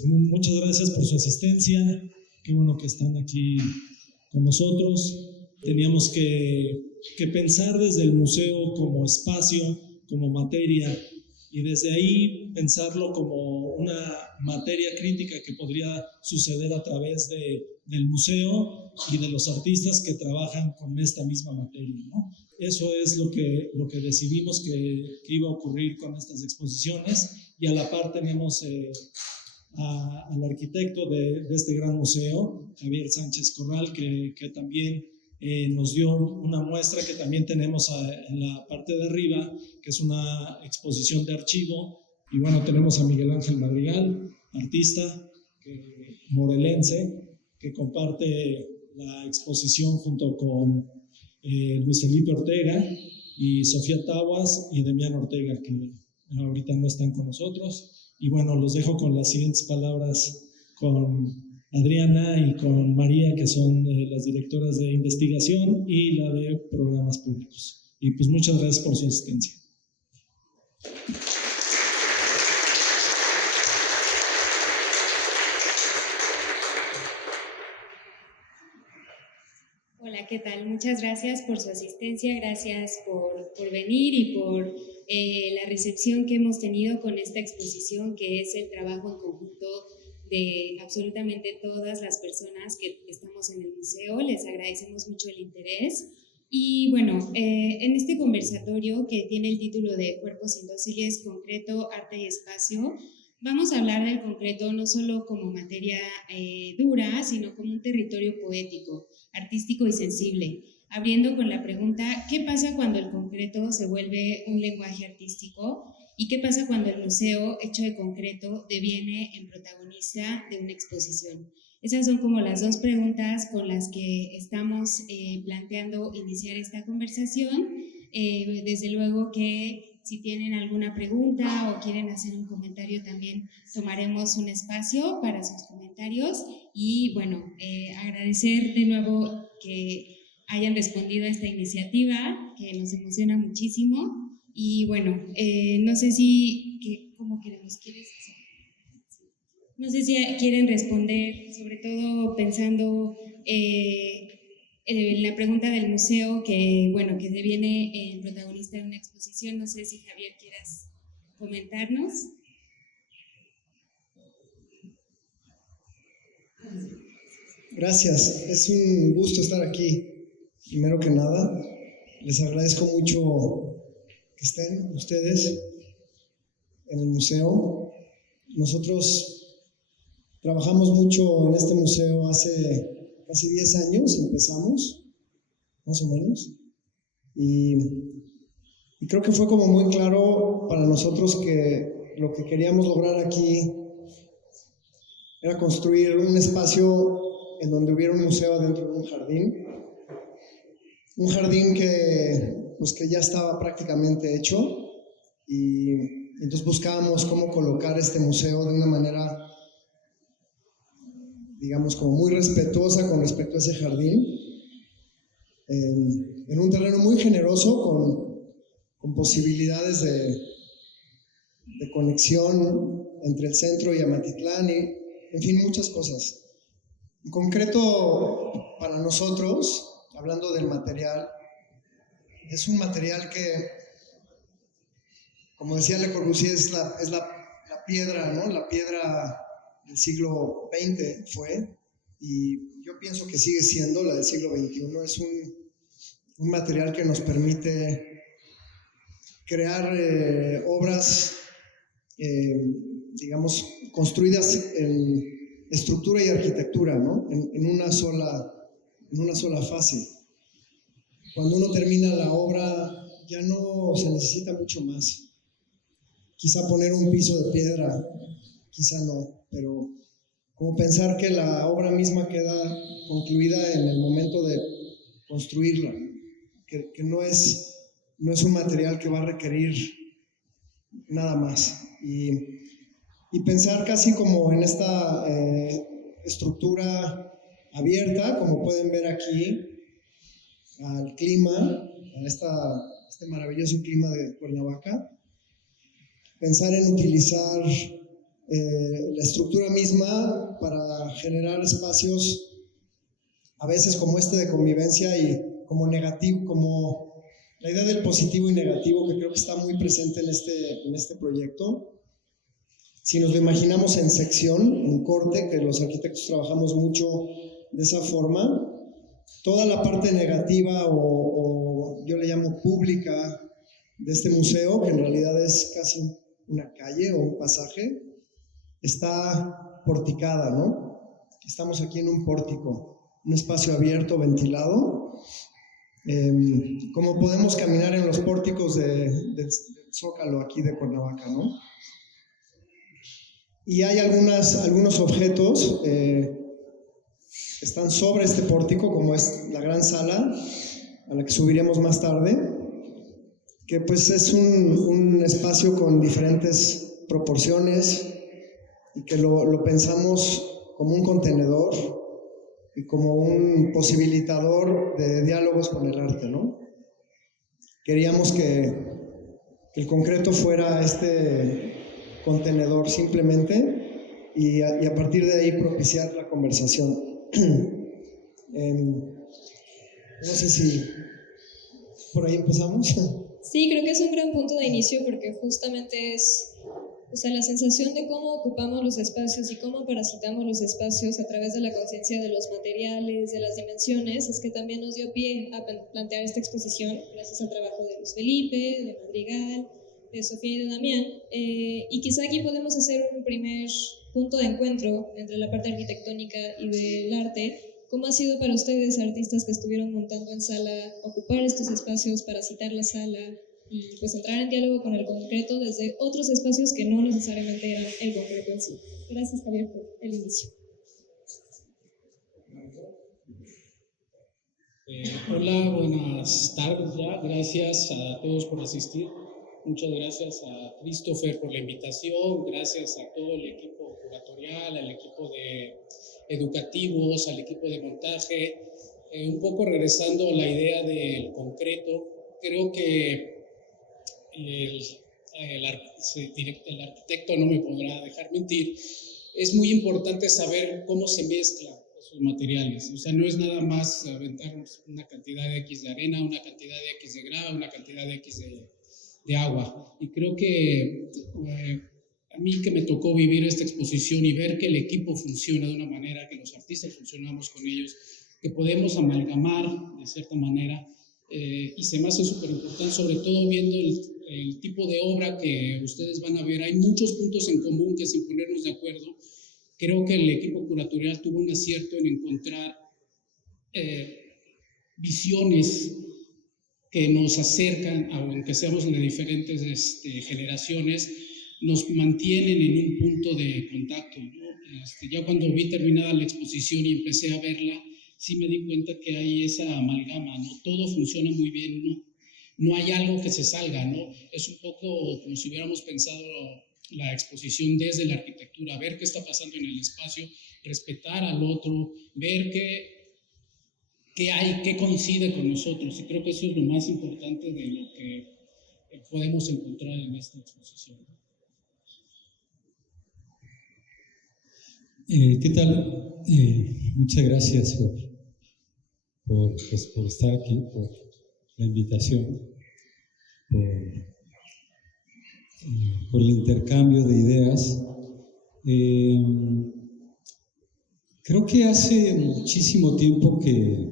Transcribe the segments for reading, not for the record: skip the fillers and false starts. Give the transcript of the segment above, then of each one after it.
pues muchas gracias por su asistencia. Qué bueno que están aquí con nosotros. Teníamos que pensar desde el museo como espacio, como materia, y desde ahí pensarlo como una materia crítica que podría suceder a través del museo y de los artistas que trabajan con esta misma materia, ¿no? Eso es lo que decidimos que iba a ocurrir con estas exposiciones, y a la par tenemos al arquitecto de este gran museo, Javier Sánchez Corral, que también nos dio una muestra que también tenemos en la parte de arriba, que es una exposición de archivo. Y bueno, tenemos a Miguel Ángel Madrigal, artista morelense, que comparte la exposición junto con Luis Felipe Ortega y Sofía Taguas y Demián Ortega, que ahorita no están con nosotros. Y bueno, los dejo con las siguientes palabras con Adriana y con María, que son las directoras de investigación y la de programas públicos. Y pues muchas gracias por su asistencia. Hola, ¿qué tal? Muchas gracias por su asistencia, gracias por venir y por la recepción que hemos tenido con esta exposición, que es el trabajo en conjunto de absolutamente todas las personas que estamos en el museo. Les agradecemos mucho el interés. Y bueno, en este conversatorio que tiene el título de Cuerpos Indóciles, Concreto, Arte y Espacio, vamos a hablar del concreto no solo como materia dura, sino como un territorio poético, artístico y sensible, abriendo con la pregunta: ¿qué pasa cuando el concreto se vuelve un lenguaje artístico? ¿Y qué pasa cuando el museo, hecho de concreto, deviene en protagonista de una exposición? Esas son como las dos preguntas con las que estamos planteando iniciar esta conversación. Desde luego que si tienen alguna pregunta o quieren hacer un comentario, también tomaremos un espacio para sus comentarios. Y bueno, agradecer de nuevo que hayan respondido a esta iniciativa, que nos emociona muchísimo. Y bueno, no sé si, ¿cómo queremos? No sé si quieren responder, sobre todo pensando en la pregunta del museo, que bueno, que deviene en protagonista de una exposición. No sé si Javier quieras comentarnos. Gracias, es un gusto estar aquí. Primero que nada, les agradezco mucho que estén ustedes en el museo. Nosotros trabajamos mucho en este museo hace casi 10 años, empezamos, más o menos, y creo que fue como muy claro para nosotros que lo que queríamos lograr aquí era construir un espacio en donde hubiera un museo adentro de un jardín que ya estaba prácticamente hecho, y entonces buscábamos cómo colocar este museo de una manera, digamos, como muy respetuosa con respecto a ese jardín, en un terreno muy generoso con posibilidades de conexión entre el centro y Amatitlán, y en fin, muchas cosas. En concreto, para nosotros, hablando del material, es un material que, como decía Le Corbusier, es la piedra, ¿no? La piedra del siglo XX fue, y yo pienso que sigue siendo la del siglo XXI. Es un material que nos permite crear obras, digamos, construidas en estructura y arquitectura, ¿no? En una sola fase. Cuando uno termina la obra, ya no se necesita mucho más. Quizá poner un piso de piedra, quizá no, pero como pensar que la obra misma queda concluida en el momento de construirla, que no es un material que va a requerir nada más. Y pensar casi como en esta estructura abierta, como pueden ver aquí, al clima, a este maravilloso clima de Cuernavaca. Pensar en utilizar la estructura misma para generar espacios a veces como este de convivencia y como negativo, como la idea del positivo y negativo que creo que está muy presente en este proyecto. Si nos lo imaginamos en sección, en corte, que los arquitectos trabajamos mucho de esa forma, toda la parte negativa o yo le llamo pública de este museo, que en realidad es casi una calle o un pasaje, está porticada, ¿no? Estamos aquí en un pórtico, un espacio abierto, ventilado, como podemos caminar en los pórticos del Zócalo aquí de Cuernavaca, ¿no? Y hay algunos objetos que están sobre este pórtico, como es la gran sala, a la que subiremos más tarde, que pues es un espacio con diferentes proporciones y que lo pensamos como un contenedor y como un posibilitador de diálogos con el arte, ¿no? Queríamos que el concreto fuera este contenedor simplemente y a partir de ahí propiciar la conversación. No sé si por ahí empezamos. Sí, creo que es un gran punto de inicio porque justamente es, o sea, la sensación de cómo ocupamos los espacios y cómo parasitamos los espacios a través de la conciencia de los materiales, de las dimensiones, es que también nos dio pie a plantear esta exposición gracias al trabajo de Luis Felipe, de Madrigal, de Sofía y de Damián. Y quizá aquí podemos hacer un primer punto de encuentro entre la parte arquitectónica y del arte. ¿Cómo ha sido para ustedes, artistas que estuvieron montando en sala, ocupar estos espacios para citar la sala y pues entrar en diálogo con el concreto desde otros espacios que no necesariamente eran el concreto en sí? Gracias, Javier, por el inicio. Hola, buenas tardes ya. Gracias a todos por asistir. Muchas gracias a Christopher por la invitación. Gracias a todo el equipo curatorial, al equipo de educativos, al equipo de montaje. Un poco regresando a la idea del concreto, creo que el arquitecto no me podrá dejar mentir. Es muy importante saber cómo se mezclan esos materiales. O sea, no es nada más aventar una cantidad de X de arena, una cantidad de X de grava, una cantidad de X de agua. Y creo que a mí que me tocó vivir esta exposición y ver que el equipo funciona de una manera, que los artistas funcionamos con ellos, que podemos amalgamar de cierta manera, y se me hace súper importante, sobre todo viendo el tipo de obra que ustedes van a ver. Hay muchos puntos en común que, sin ponernos de acuerdo, creo que el equipo curatorial tuvo un acierto en encontrar visiones que nos acercan, aunque seamos de diferentes generaciones, nos mantienen en un punto de contacto, ¿no? Ya cuando vi terminada la exposición y empecé a verla, sí me di cuenta que hay esa amalgama, ¿no? Todo funciona muy bien, ¿no? No hay algo que se salga, ¿no? Es un poco como si hubiéramos pensado la exposición desde la arquitectura, ver qué está pasando en el espacio, respetar al otro, ver qué hay, qué coincide con nosotros. Y creo que eso es lo más importante de lo que podemos encontrar en esta exposición. ¿Qué tal? Muchas gracias por estar aquí, por la invitación, por el intercambio de ideas. Creo que hace muchísimo tiempo que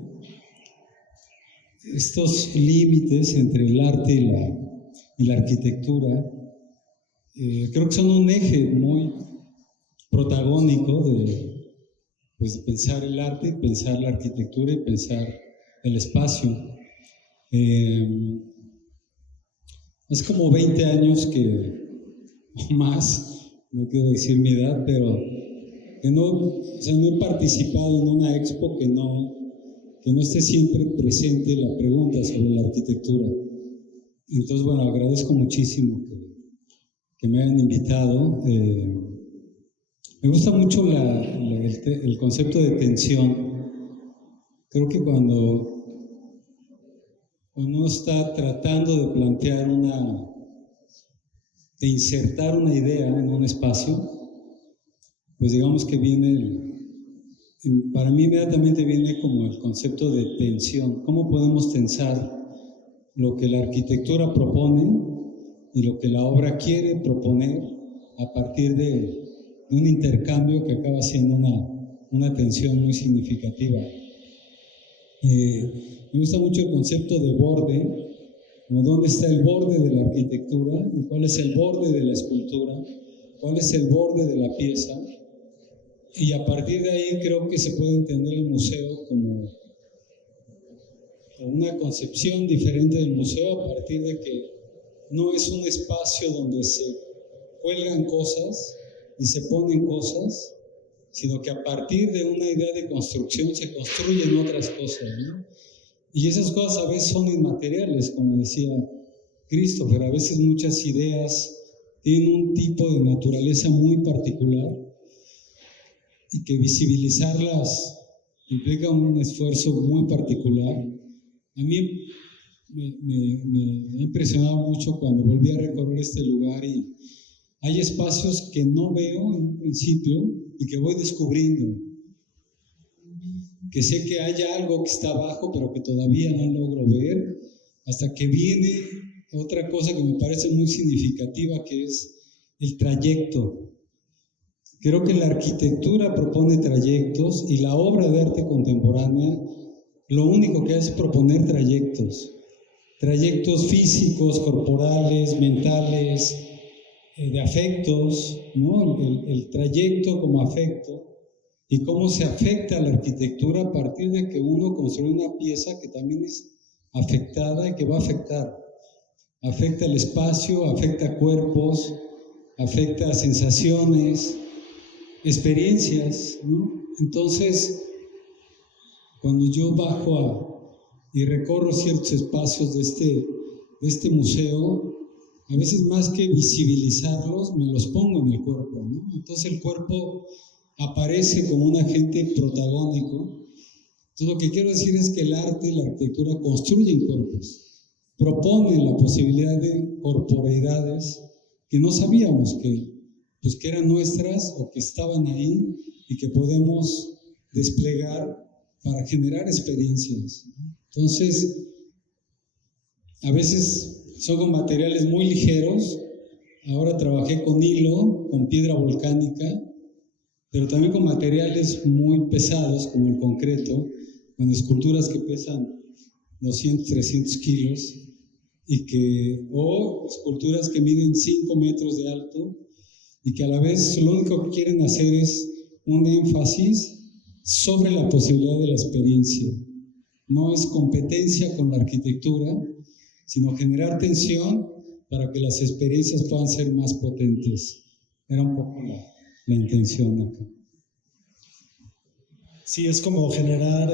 estos límites entre el arte y la arquitectura creo que son un eje muy protagónico de pensar el arte, pensar la arquitectura y pensar el espacio. Hace como 20 años o más, no quiero decir mi edad, pero que no he participado en una expo que no esté siempre presente la pregunta sobre la arquitectura. Entonces, bueno, agradezco muchísimo que me hayan invitado. Me gusta mucho el concepto de tensión. Creo que cuando uno está tratando de plantear de insertar una idea en un espacio, pues digamos que para mí inmediatamente viene como el concepto de tensión. ¿Cómo podemos tensar lo que la arquitectura propone y lo que la obra quiere proponer a partir de un intercambio que acaba siendo una tensión muy significativa? Me gusta mucho el concepto de borde, como dónde está el borde de la arquitectura y cuál es el borde de la escultura, cuál es el borde de la pieza. Y a partir de ahí creo que se puede entender el museo como una concepción diferente del museo, a partir de que no es un espacio donde se cuelgan cosas y se ponen cosas, sino que a partir de una idea de construcción se construyen otras cosas, ¿no? Y esas cosas a veces son inmateriales, como decía Christopher. A veces muchas ideas tienen un tipo de naturaleza muy particular y que visibilizarlas implica un esfuerzo muy particular. A mí me ha impresionado mucho cuando volví a recorrer este lugar y hay espacios que no veo en un principio y que voy descubriendo, que sé que hay algo que está abajo pero que todavía no logro ver, hasta que viene otra cosa que me parece muy significativa, que es el trayecto. Creo que la arquitectura propone trayectos y la obra de arte contemporánea lo único que hace es proponer trayectos físicos, corporales, mentales, de afectos, ¿no? El trayecto como afecto y cómo se afecta a la arquitectura a partir de que uno construye una pieza que también es afectada y que va a afectar. Afecta el espacio, afecta cuerpos, afecta sensaciones, experiencias, ¿no? Entonces, cuando yo bajo y recorro ciertos espacios de este museo, a veces más que visibilizarlos, me los pongo en el cuerpo, ¿no? Entonces el cuerpo aparece como un agente protagónico. Entonces lo que quiero decir es que el arte y la arquitectura construyen cuerpos, proponen la posibilidad de corporeidades que no sabíamos que eran nuestras o que estaban ahí y que podemos desplegar para generar experiencias. Entonces, a veces son con materiales muy ligeros. Ahora trabajé con hilo, con piedra volcánica, pero también con materiales muy pesados como el concreto, con esculturas que pesan 200, 300 kilos o esculturas que miden 5 metros de alto y que a la vez lo único que quieren hacer es un énfasis sobre la posibilidad de la experiencia. No es competencia con la arquitectura, sino generar tensión para que las experiencias puedan ser más potentes. Era un poco la intención acá. Sí, es como generar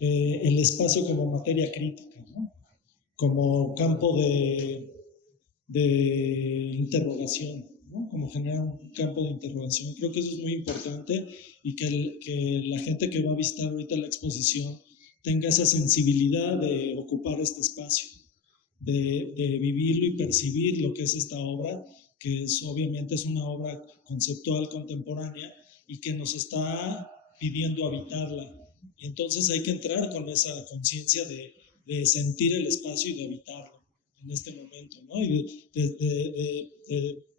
el espacio como materia crítica, ¿no? Como campo de interrogación, ¿no? Como generar un campo de interrogación. Creo que eso es muy importante y que la gente que va a visitar ahorita la exposición tenga esa sensibilidad de ocupar este espacio, de vivirlo y percibir lo que es esta obra, que obviamente es una obra conceptual contemporánea y que nos está pidiendo habitarla. Y entonces hay que entrar con esa conciencia de sentir el espacio y de habitarlo en este momento, ¿no? Y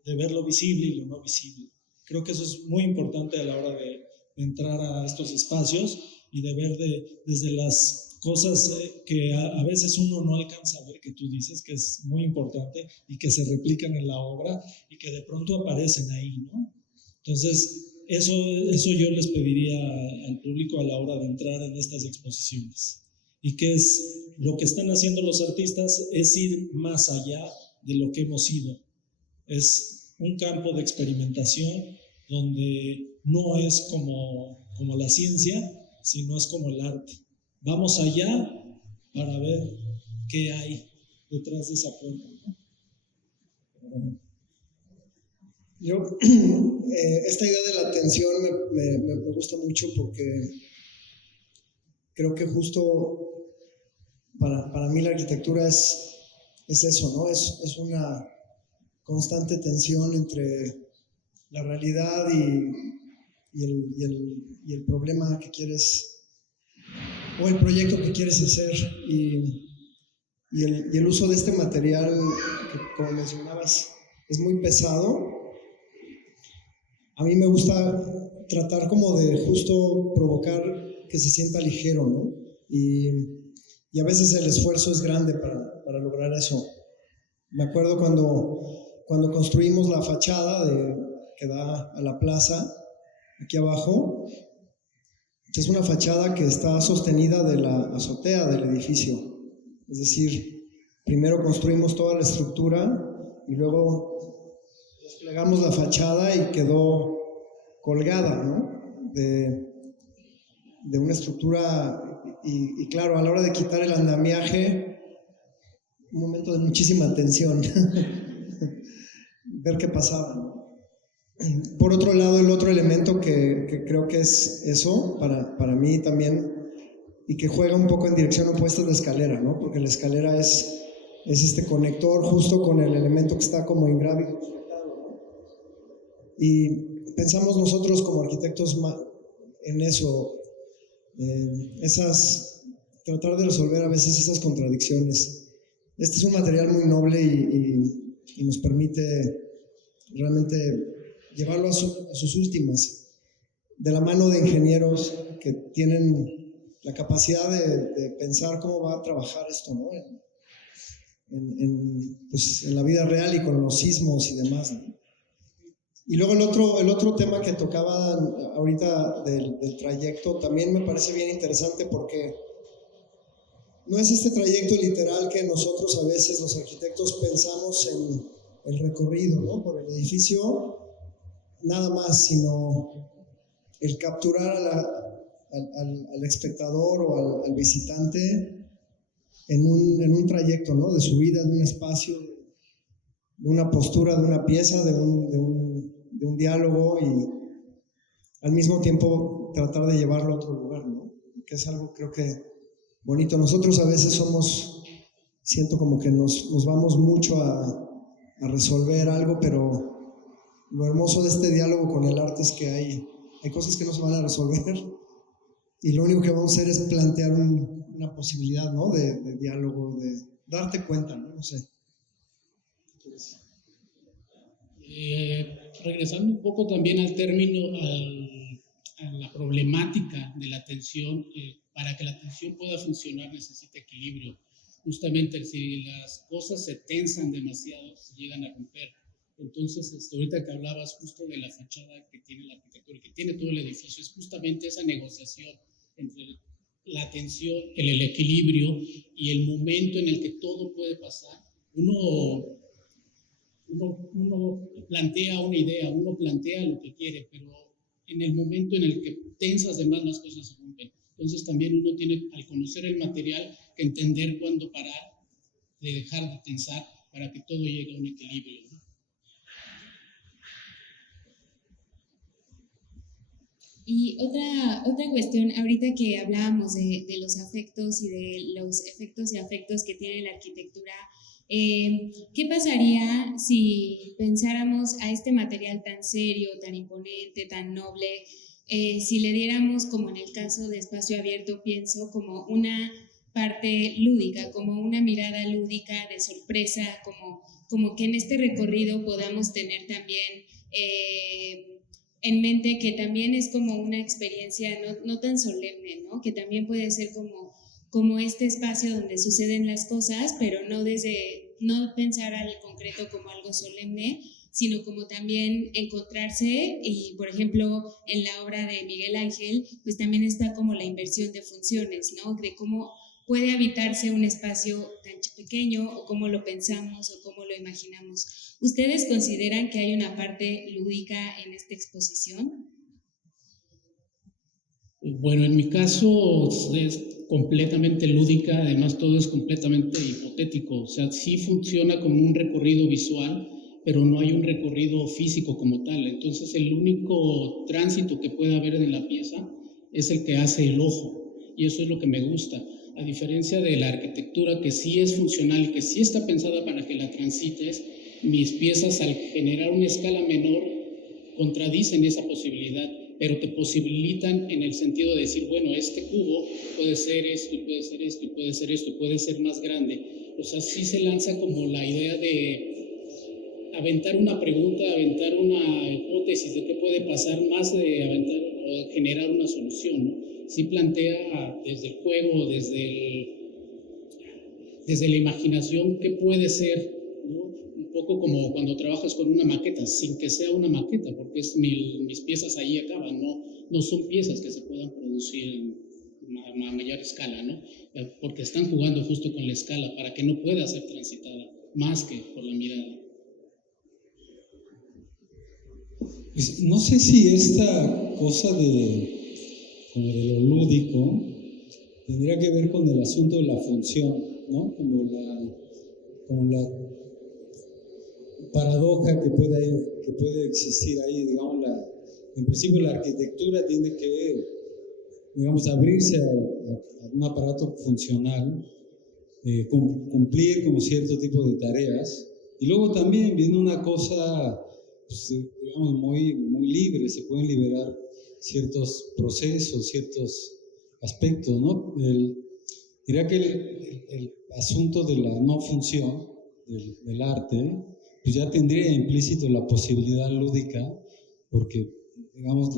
de ver lo visible y lo no visible. Creo que eso es muy importante a la hora de entrar a estos espacios y de ver desde las cosas que a veces uno no alcanza a ver, que tú dices que es muy importante y que se replican en la obra y que de pronto aparecen ahí, ¿no? Entonces, eso yo les pediría al público a la hora de entrar en estas exposiciones. Y que es lo que están haciendo los artistas es ir más allá de lo que hemos sido. Es un campo de experimentación donde no es como la ciencia, sino es como el arte. Vamos allá para ver qué hay detrás de esa puerta, ¿no? Esta idea de la atención me gusta mucho porque creo que justo para mí la arquitectura es eso, ¿no? Es una constante tensión entre la realidad y el problema que quieres, o el proyecto que quieres hacer, y el uso de este material, que como mencionabas, es muy pesado. A mí me gusta tratar como de justo provocar que se sienta ligero, ¿no? Y a veces el esfuerzo es grande para lograr eso. Me acuerdo cuando construimos la fachada que da a la plaza, aquí abajo. Es una fachada que está sostenida de la azotea del edificio. Es decir, primero construimos toda la estructura y luego desplegamos la fachada y quedó colgada, ¿no? de una estructura. Y claro, a la hora de quitar el andamiaje, un momento de muchísima tensión, ver qué pasaba, ¿no? Por otro lado, el otro elemento que creo que es eso, para mí también, y que juega un poco en dirección opuesta, es la escalera, ¿no? Porque la escalera es este conector justo con el elemento que está como ingrávido, ¿no? Y pensamos nosotros como arquitectos en eso, tratar de resolver a veces esas contradicciones. Este es un material muy noble y nos permite realmente llevarlo a sus últimas, de la mano de ingenieros que tienen la capacidad de pensar cómo va a trabajar esto, ¿no? Pues en la vida real y con los sismos y demás, ¿no? Y luego el otro tema que tocaban ahorita del trayecto también me parece bien interesante, porque no es este trayecto literal que nosotros a veces los arquitectos pensamos en el recorrido, ¿no? Por el edificio, nada más, sino el capturar al espectador o al visitante en un trayecto, ¿no? De subida, de un espacio, de una postura, de una pieza, de un diálogo, y al mismo tiempo tratar de llevarlo a otro lugar, ¿no? Que es algo, creo que, bonito. Nosotros a veces siento como que nos vamos mucho a resolver algo, pero lo hermoso de este diálogo con el arte es que hay cosas que no se van a resolver, y lo único que vamos a hacer es plantear una posibilidad, ¿no? De diálogo, de darte cuenta, ¿no? No sé. Regresando un poco también al término, a la problemática de la atención, para que la atención pueda funcionar necesita equilibrio. Justamente si las cosas se tensan demasiado, se llegan a romper. Entonces, ahorita que hablabas justo de la fachada que tiene la arquitectura, que tiene todo el edificio, es justamente esa negociación entre la atención, el equilibrio y el momento en el que todo puede pasar. Uno plantea una idea, uno plantea lo que quiere, pero en el momento en el que tensas de más, las cosas se rompen. Entonces también uno tiene, al conocer el material, que entender cuándo parar, de dejar de tensar, para que todo llegue a un equilibrio, ¿no? Y otra cuestión, ahorita que hablábamos de los afectos y de los efectos y afectos que tiene la arquitectura, ¿qué pasaría si pensáramos a este material tan serio, tan imponente, tan noble, si le diéramos, como en el caso de Espacio Abierto, pienso, como una parte lúdica, como una mirada lúdica de sorpresa, como que en este recorrido podamos tener también en mente que también es como una experiencia no tan solemne, ¿no? Que también puede ser como este espacio donde suceden las cosas, pero no pensar al concreto como algo solemne, sino como también encontrarse, y por ejemplo en la obra de Miguel Ángel, pues también está como la inversión de funciones, ¿no? De cómo puede habitarse un espacio tan pequeño, o cómo lo pensamos, o cómo lo imaginamos. ¿Ustedes consideran que hay una parte lúdica en esta exposición? Bueno, en mi caso es completamente lúdica, además todo es completamente hipotético, o sea, sí funciona como un recorrido visual, pero no hay un recorrido físico como tal. Entonces el único tránsito que puede haber en la pieza es el que hace el ojo, y eso es lo que me gusta, a diferencia de la arquitectura, que sí es funcional y que sí está pensada para que la transites. Mis piezas, al generar una escala menor, contradicen esa posibilidad, pero te posibilitan en el sentido de decir, bueno, este cubo puede ser esto, y puede ser esto, y puede ser esto, y puede ser más grande. O sea, sí se lanza como la idea de aventar una pregunta, aventar una hipótesis de qué puede pasar, más de aventar o generar una solución, ¿no? Sí plantea desde el juego, desde la imaginación qué puede ser, ¿no? Un poco como cuando trabajas con una maqueta, sin que sea una maqueta, porque mis piezas ahí acaban, no son piezas que se puedan producir en mayor escala, ¿no? Porque están jugando justo con la escala para que no pueda ser transitada más que por la mirada. Pues no sé si esta cosa como de lo lúdico tendría que ver con el asunto de la función, ¿no? Como la paradoja que puede existir ahí, digamos, en principio la arquitectura tiene que, digamos, abrirse a un aparato funcional, cumplir como cierto tipo de tareas, y luego también viene una cosa, pues, digamos, muy, muy libre, se pueden liberar ciertos procesos, ciertos aspectos, ¿no? Diría que el asunto de la no función del arte, pues ya tendría implícito la posibilidad lúdica, porque, digamos,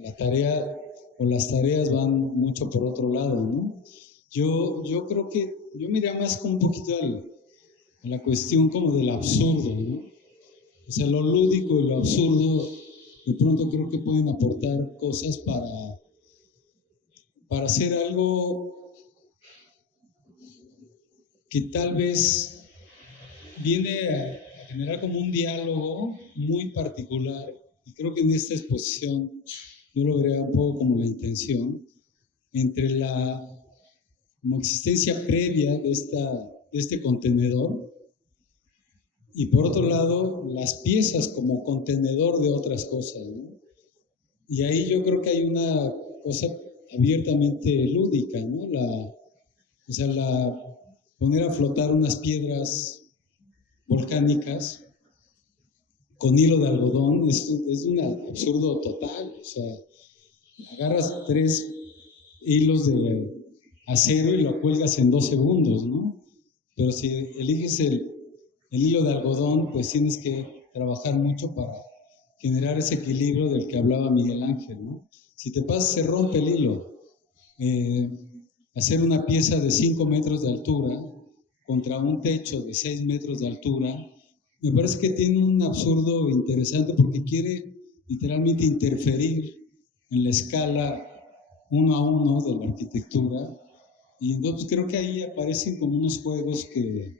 la tarea o las tareas van mucho por otro lado, ¿no? Yo creo que yo me iría más como un poquito a la cuestión como del absurdo, ¿no? O sea, lo lúdico y lo absurdo de pronto creo que pueden aportar cosas para hacer algo que tal vez viene a generar como un diálogo muy particular, y creo que en esta exposición yo lo vería un poco como la intención entre la como existencia previa de este contenedor, y por otro lado las piezas como contenedor de otras cosas, ¿no? Y ahí yo creo que hay una cosa abiertamente lúdica, ¿no? Poner a flotar unas piedras volcánicas con hilo de algodón es un absurdo total. O sea, agarras 3 hilos de acero y lo cuelgas en 2 segundos, ¿no? Pero si eliges el hilo de algodón, pues tienes que trabajar mucho para generar ese equilibrio del que hablaba Miguel Ángel, ¿no? Si te pasas, se rompe el hilo. Hacer una pieza de 5 metros de altura contra un techo de 6 metros de altura, me parece que tiene un absurdo interesante porque quiere literalmente interferir en la escala 1 a 1 de la arquitectura, y entonces creo que ahí aparecen como unos juegos que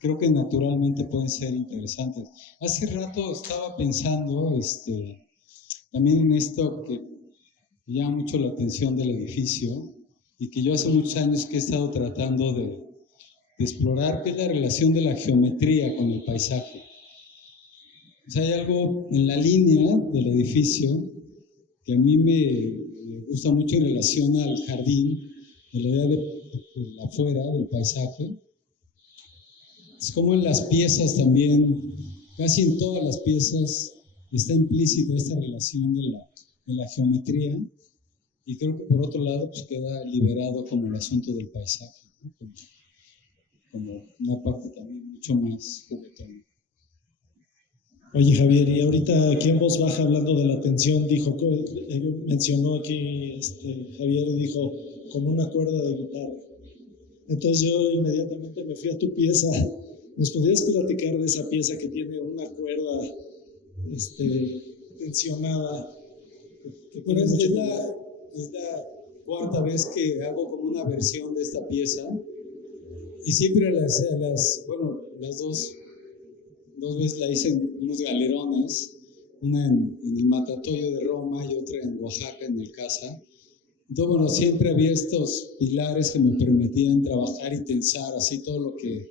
creo que naturalmente pueden ser interesantes. Hace rato estaba pensando también en esto que me llama mucho la atención del edificio, y que yo hace muchos años que he estado tratando de explorar, que es la relación de la geometría con el paisaje. O sea, hay algo en la línea del edificio que a mí me gusta mucho en relación al jardín, de la idea de afuera, del paisaje. Es como en las piezas también, casi en todas las piezas está implícita esta relación de la geometría, y creo que por otro lado pues queda liberado como el asunto del paisaje, ¿no? Como una parte también mucho más juguetona. Oye, Javier, y ahorita aquí en voz baja, hablando de la tensión, mencionó aquí Javier, dijo como una cuerda de guitarra. Entonces yo inmediatamente me fui a tu pieza. ¿Nos podrías platicar de esa pieza que tiene una cuerda tensionada? Bueno, es la 4ª vez que hago como una versión de esta pieza, y siempre las dos veces la hice en unos galerones, una en el Matatoyo de Roma y otra en Oaxaca, en el Casa. Entonces, bueno, siempre había estos pilares que me permitían trabajar y tensar así todo lo que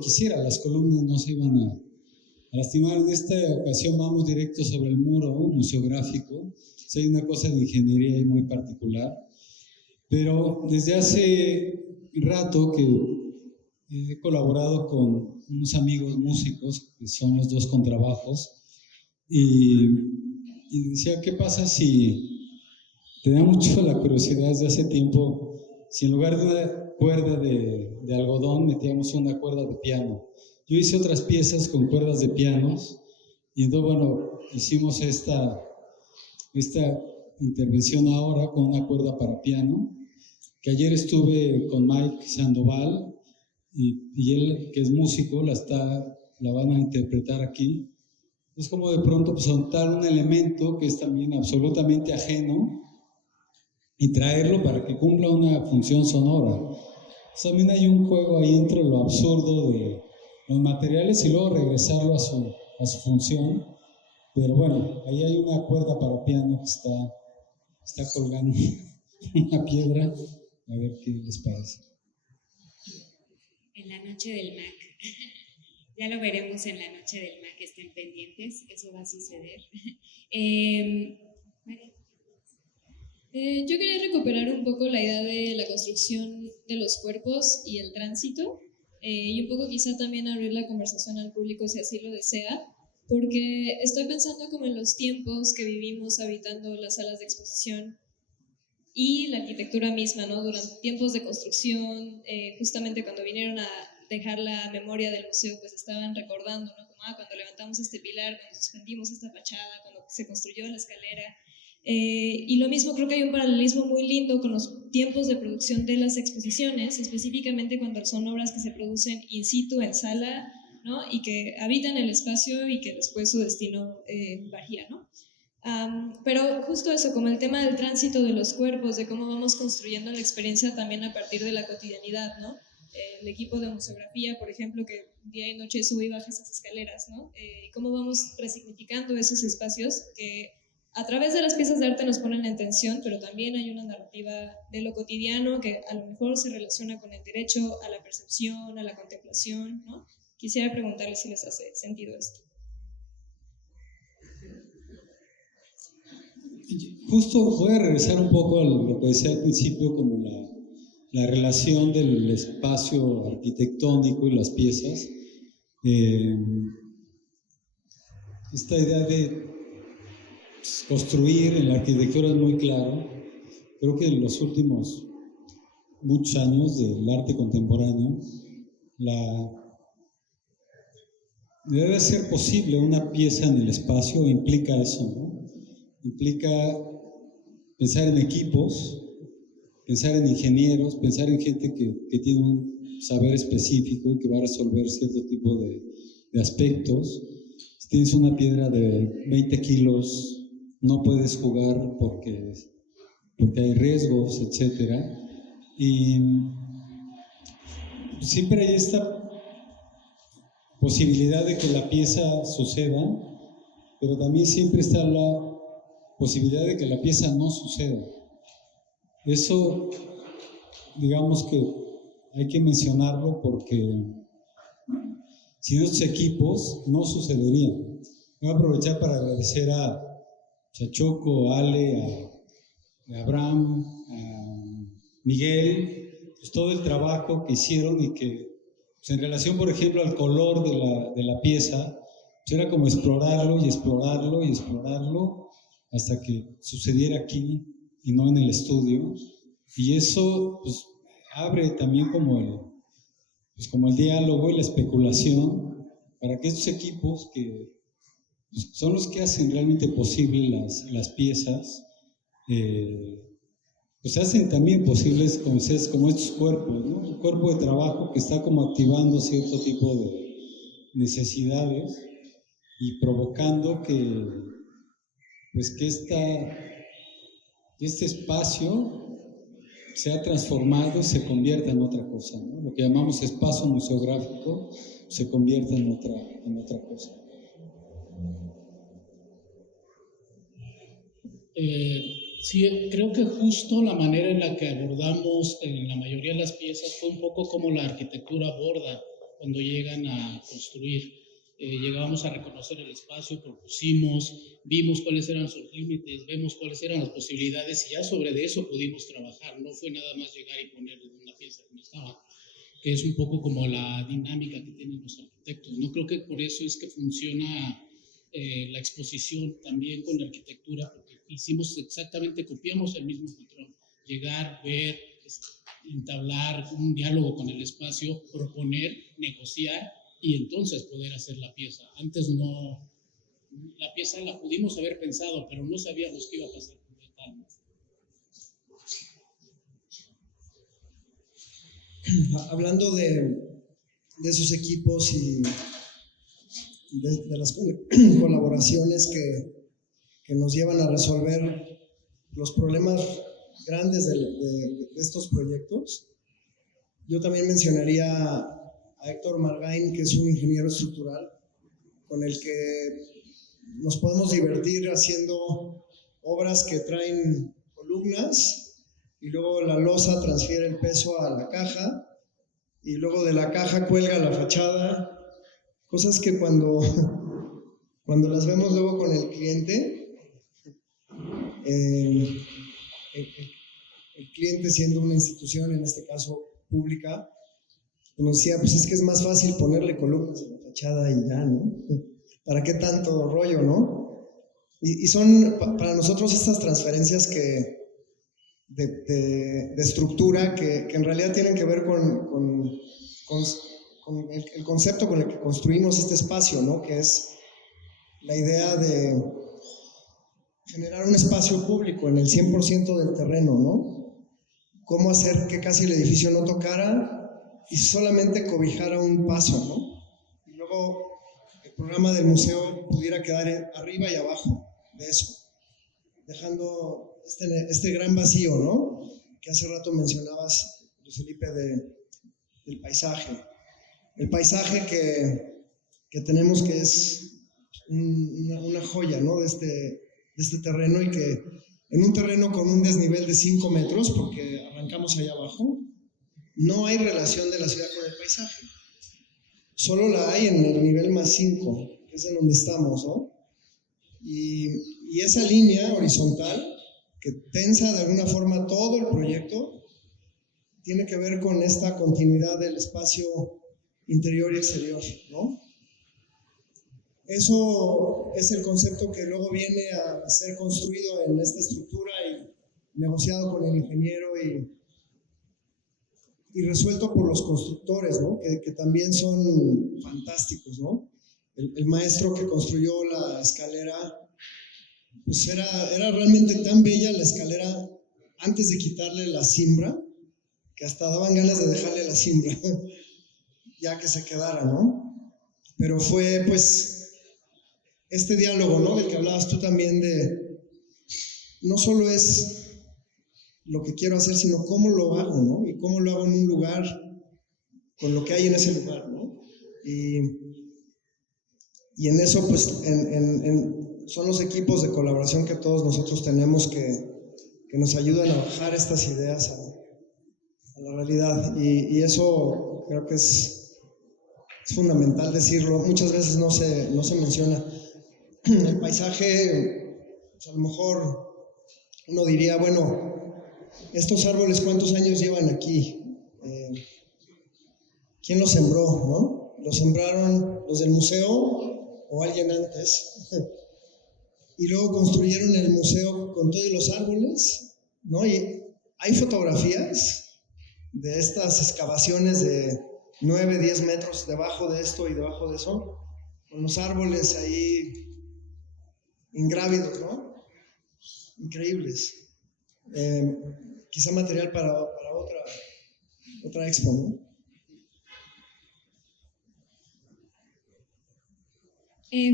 quisiera. Las columnas no se iban a lastimar. En esta ocasión vamos directo sobre el muro museográfico. O sea, hay una cosa de ingeniería ahí muy particular. Pero desde hace rato que he colaborado con unos amigos músicos, que son los 2 contrabajos, y, y decía, ¿qué pasa si tenía mucho la curiosidad desde hace tiempo, si en lugar de una cuerda de algodón metíamos una cuerda de piano? Yo hice otras piezas con cuerdas de pianos y entonces, bueno, hicimos esta intervención ahora con una cuerda para piano, que ayer estuve con Mike Sandoval y él, que es músico, la van a interpretar aquí. Es como de pronto pues, soltar un elemento que es también absolutamente ajeno y traerlo para que cumpla una función sonora. También hay un juego ahí entre lo absurdo de los materiales y luego regresarlo a su función. Pero bueno, ahí hay una cuerda para piano que está colgando una piedra. A ver qué les parece. En la noche del Mac. Ya lo veremos en la noche del Mac, estén pendientes, eso va a suceder. María. Yo quería recuperar un poco la idea de la construcción de los cuerpos y el tránsito, y un poco quizá también abrir la conversación al público si así lo desea, porque estoy pensando como en los tiempos que vivimos habitando las salas de exposición y la arquitectura misma, ¿no? Durante tiempos de construcción, justamente cuando vinieron a dejar la memoria del museo, pues estaban recordando, ¿no? Como, cuando levantamos este pilar, cuando suspendimos esta fachada, cuando se construyó la escalera. Y lo mismo, creo que hay un paralelismo muy lindo con los tiempos de producción de las exposiciones, específicamente cuando son obras que se producen in situ, en sala, ¿no? Y que habitan el espacio y que después su destino varía, ¿no? Pero justo eso, como el tema del tránsito de los cuerpos, de cómo vamos construyendo la experiencia también a partir de la cotidianidad, ¿no? El equipo de museografía, por ejemplo, que día y noche sube y baja esas escaleras, ¿no? Cómo vamos resignificando esos espacios que a través de las piezas de arte nos ponen en tensión, pero también hay una narrativa de lo cotidiano que a lo mejor se relaciona con el derecho a la percepción, a la contemplación, ¿no? Quisiera preguntarles si les hace sentido esto. Justo voy a regresar un poco a lo que decía al principio, como la relación del espacio arquitectónico y las piezas. Esta idea de construir en la arquitectura es muy claro. Creo que en los últimos muchos años del arte contemporáneo, debe ser posible una pieza en el espacio implica eso, ¿no? Implica pensar en equipos, pensar en ingenieros, pensar en gente que tiene un saber específico y que va a resolver cierto tipo de aspectos. Si tienes una piedra de 20 kilos, no puedes jugar porque hay riesgos, etc. Y siempre hay esta posibilidad de que la pieza suceda, pero también siempre está la posibilidad de que la pieza no suceda. Eso, digamos que hay que mencionarlo porque sin estos equipos no sucedería. Voy a aprovechar para agradecer a Chachoco, a Ale, a Abraham, a Miguel, pues todo el trabajo que hicieron y que pues en relación, por ejemplo, al color de la pieza, pues era como explorarlo y explorarlo y explorarlo hasta que sucediera aquí y no en el estudio. Y eso pues, abre también como el diálogo y la especulación para que estos equipos que pues, son los que hacen realmente posible las piezas, pues hacen también posibles como estos cuerpos, ¿no? Un cuerpo de trabajo que está como activando cierto tipo de necesidades y provocando que este espacio sea transformado y se convierta en otra cosa, ¿no? Lo que llamamos espacio museográfico se convierta en otra cosa. Sí, creo que justo la manera en la que abordamos en la mayoría de las piezas fue un poco como la arquitectura aborda cuando llegan a construir. Llegábamos a reconocer el espacio, propusimos, vimos cuáles eran sus límites, vemos cuáles eran las posibilidades y ya sobre de eso pudimos trabajar. No fue nada más llegar y poner una pieza como estaba, que es un poco como la dinámica que tienen los arquitectos. No creo que por eso es que funciona la exposición también con la arquitectura, porque copiamos el mismo patrón, llegar, ver, entablar un diálogo con el espacio, proponer, negociar y entonces poder hacer la pieza. Antes no, la pieza la pudimos haber pensado, pero no sabíamos qué iba a pasar con el tal. Hablando de esos equipos y de las colaboraciones que nos llevan a resolver los problemas grandes de estos proyectos, yo también mencionaría a Héctor Margain, que es un ingeniero estructural con el que nos podemos divertir haciendo obras que traen columnas y luego la losa transfiere el peso a la caja y luego de la caja cuelga la fachada, cosas que cuando las vemos luego con el cliente, el cliente siendo una institución, en este caso pública, nos decía, pues es que es más fácil ponerle columnas a la fachada y ya, ¿no? ¿Para qué tanto rollo, no? Y son para nosotros estas transferencias de estructura que en realidad tienen que ver con el concepto con el que construimos este espacio, ¿no? Que es la idea de generar un espacio público en el 100% del terreno, ¿no? Cómo hacer que casi el edificio no tocara y solamente cobijara un paso, ¿no? Y luego el programa del museo pudiera quedar arriba y abajo de eso, dejando este gran vacío, ¿no? Que hace rato mencionabas, Luis Felipe, del paisaje. El paisaje que tenemos, que es una joya, ¿no? de este terreno, y que en un terreno con un desnivel de 5 metros, porque arrancamos allá abajo, no hay relación de la ciudad con el paisaje. Solo la hay en el nivel más 5, que es en donde estamos, ¿no? Y esa línea horizontal que tensa de alguna forma todo el proyecto tiene que ver con esta continuidad del espacio interior y exterior, ¿no? Eso es el concepto que luego viene a ser construido en esta estructura y negociado con el ingeniero y resuelto por los constructores, ¿no? Que también son fantásticos, ¿no? El maestro que construyó la escalera, pues era realmente tan bella la escalera antes de quitarle la cimbra, que hasta daban ganas de dejarle la cimbra, ya que se quedara, ¿no? Pero fue, pues, este diálogo, ¿no? Del que hablabas tú también, de no solo es lo que quiero hacer, sino cómo lo hago, ¿no? Y cómo lo hago en un lugar con lo que hay en ese lugar, ¿no? Y en eso, pues, son los equipos de colaboración que todos nosotros tenemos que nos ayudan a bajar estas ideas a la realidad. Y eso creo que es fundamental decirlo. Muchas veces no se menciona. El paisaje, pues a lo mejor uno diría, bueno, estos árboles, ¿cuántos años llevan aquí? ¿Quién los sembró, no? ¿Los sembraron los del museo o alguien antes? Y luego construyeron el museo con todos los árboles, ¿no? Y hay fotografías de estas excavaciones de 9, 10 metros debajo de esto y debajo de eso, con los árboles ahí ingrávidos, ¿no? Increíbles. Quizá material para otra expo, ¿no?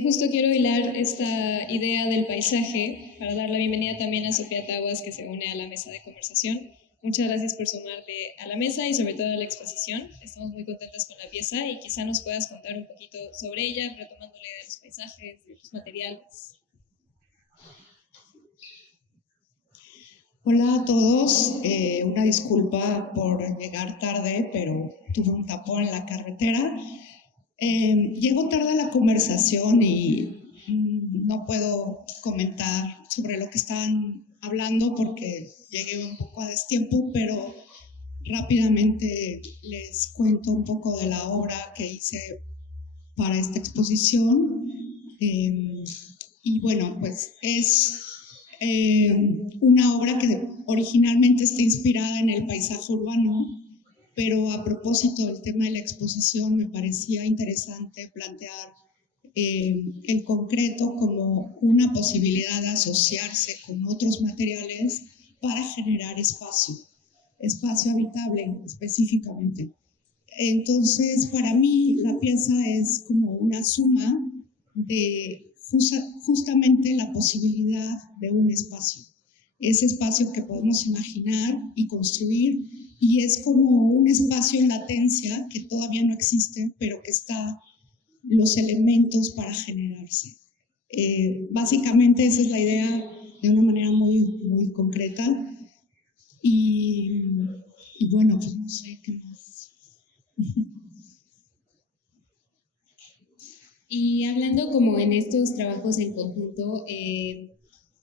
Justo quiero hilar esta idea del paisaje para dar la bienvenida también a Sofía Taguas, que se une a la mesa de conversación. Muchas gracias por sumarte a la mesa y sobre todo a la exposición. Estamos muy contentas con la pieza y quizá nos puedas contar un poquito sobre ella, retomando la idea de los paisajes, de los materiales. Hola a todos, una disculpa por llegar tarde, pero tuve un tapón en la carretera. Llego tarde a la conversación y no puedo comentar sobre lo que están hablando porque llegué un poco a destiempo, pero rápidamente les cuento un poco de la obra que hice para esta exposición. Y bueno, pues es una obra que originalmente está inspirada en el paisaje urbano, pero a propósito del tema de la exposición me parecía interesante plantear el concreto como una posibilidad de asociarse con otros materiales para generar espacio habitable específicamente. Entonces, para mí, la pieza es como una suma de justamente la posibilidad de un espacio. Ese espacio que podemos imaginar y construir, y es como un espacio en latencia que todavía no existe, pero que está los elementos para generarse. Básicamente esa es la idea de una manera muy, muy concreta. Y bueno, pues no sé qué más. Y hablando como en estos trabajos en conjunto,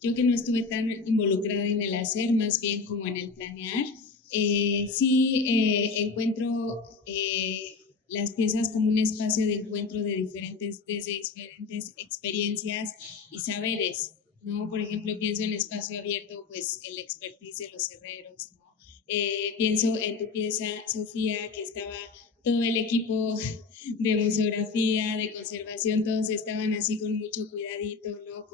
yo que no estuve tan involucrada en el hacer, más bien como en el planear, sí encuentro las piezas como un espacio de encuentro de desde diferentes experiencias y saberes, ¿no? Por ejemplo, pienso en espacio abierto, pues el expertise de los herreros, ¿no? Pienso en tu pieza, Sofía, que estaba todo el equipo de museografía, de conservación, todos estaban así con mucho cuidadito, ¿no?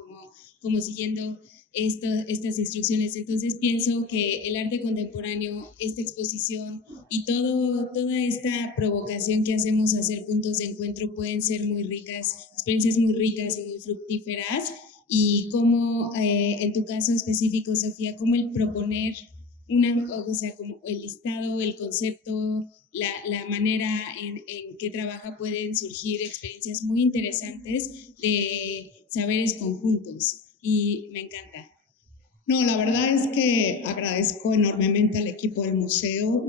Como siguiendo estas instrucciones. Entonces pienso que el arte contemporáneo, esta exposición y toda esta provocación que hacemos a hacer puntos de encuentro pueden ser muy ricas, experiencias muy ricas y muy fructíferas. Y como en tu caso específico, Sofía, como el proponer o sea, como el listado, el concepto, la manera en que trabaja, pueden surgir experiencias muy interesantes de saberes conjuntos y me encanta. No, la verdad es que agradezco enormemente al equipo del museo,